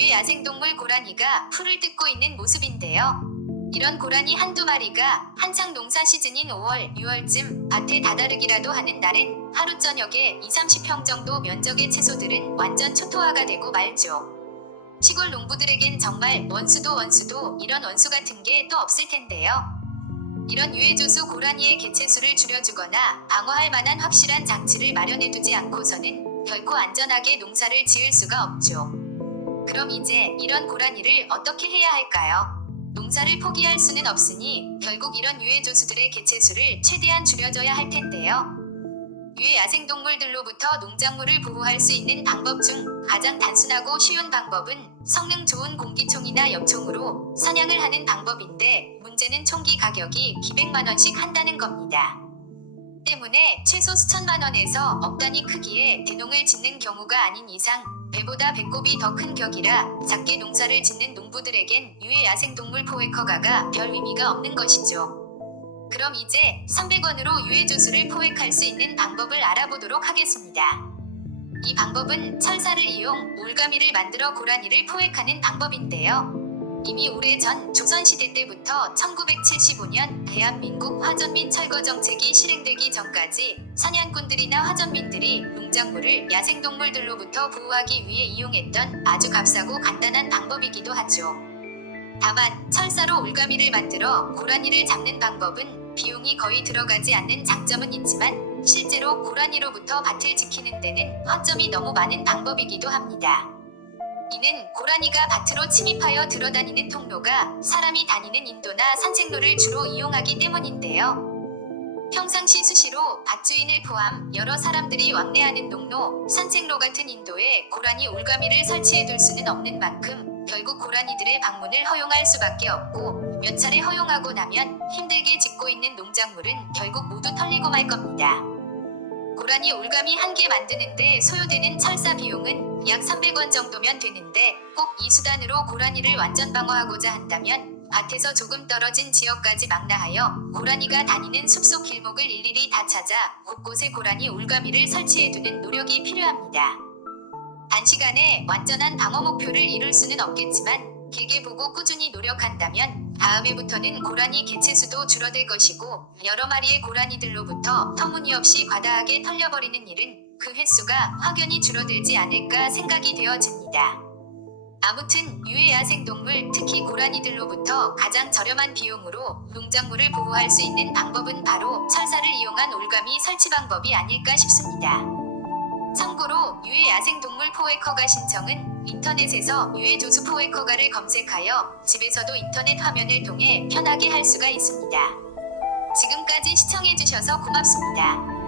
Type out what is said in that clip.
유해 야생동물 고라니가 풀을 뜯고 있는 모습인데요. 이런 고라니 한두 마리가 한창 농사 시즌인 5월, 6월쯤 밭에 다다르기라도 하는 날엔 하루 저녁에 2, 30평 정도 면적의 채소들은 완전 초토화가 되고 말죠. 시골 농부들에겐 정말 원수도 원수도 이런 원수 같은 게 또 없을 텐데요. 이런 유해조수 고라니의 개체수를 줄여주거나 방어할 만한 확실한 장치를 마련해두지 않고서는 결코 안전하게 농사를 지을 수가 없죠. 그럼 이제 이런 고라니를 어떻게 해야 할까요? 농사를 포기할 수는 없으니 결국 이런 유해 조수들의 개체수를 최대한 줄여줘야 할 텐데요. 유해 야생동물들로부터 농작물을 보호할 수 있는 방법 중 가장 단순하고 쉬운 방법은 성능 좋은 공기총이나 엽총으로 사냥을 하는 방법인데 문제는 총기 가격이 기백만 원씩 한다는 겁니다. 때문에 최소 수천만 원에서 억 단위 크기의 대농을 짓는 경우가 아닌 이상 배보다 배꼽이 더 큰 격이라 작게 농사를 짓는 농부들에겐 유해 야생동물 포획허가가 별 의미가 없는 것이죠. 그럼 이제 300원으로 유해 조수를 포획할 수 있는 방법을 알아보도록 하겠습니다. 이 방법은 철사를 이용 올가미를 만들어 고라니를 포획하는 방법인데요. 이미 오래전 조선시대 때부터 1975년 대한민국 화전민 철거 정책이 실행되기 전까지 사냥꾼들이나 화전민들이 농작물을 야생동물들로부터 보호하기 위해 이용했던 아주 값싸고 간단한 방법이기도 하죠. 다만 철사로 올가미를 만들어 고라니를 잡는 방법은 비용이 거의 들어가지 않는 장점은 있지만 실제로 고라니로부터 밭을 지키는 데는 허점이 너무 많은 방법이기도 합니다. 이는 고라니가 밭으로 침입하여 들어다니는 통로가 사람이 다니는 인도나 산책로를 주로 이용하기 때문인데요. 평상시 수시로 밭주인을 포함 여러 사람들이 왕래하는 농로, 산책로 같은 인도에 고라니 올가미를 설치해 둘 수는 없는 만큼 결국 고라니들의 방문을 허용할 수밖에 없고 몇 차례 허용하고 나면 힘들게 짓고 있는 농작물은 결국 모두 털리고 말 겁니다. 고라니 올가미 한 개 만드는데 소요되는 철사 비용은 약 300원 정도면 되는데 꼭 이 수단으로 고라니를 완전 방어하고자 한다면 밭에서 조금 떨어진 지역까지 망라하여 고라니가 다니는 숲속 길목을 일일이 다 찾아 곳곳에 고라니 올가미를 설치해두는 노력이 필요합니다. 단시간에 완전한 방어 목표를 이룰 수는 없겠지만 길게 보고 꾸준히 노력한다면 다음해부터는 고라니 개체수도 줄어들 것이고 여러 마리의 고라니들로부터 터무니없이 과다하게 털려버리는 일은 그 횟수가 확연히 줄어들지 않을까 생각이 되어집니다. 아무튼 유해 야생동물 특히 고라니들로부터 가장 저렴한 비용으로 농작물을 보호할 수 있는 방법은 바로 철사를 이용한 올가미 설치 방법이 아닐까 싶습니다. 참고로 유해 야생동물 포획허가 신청은 인터넷에서 유해 조수 포획허가를 검색하여 집에서도 인터넷 화면을 통해 편하게 할 수가 있습니다. 지금까지 시청해주셔서 고맙습니다.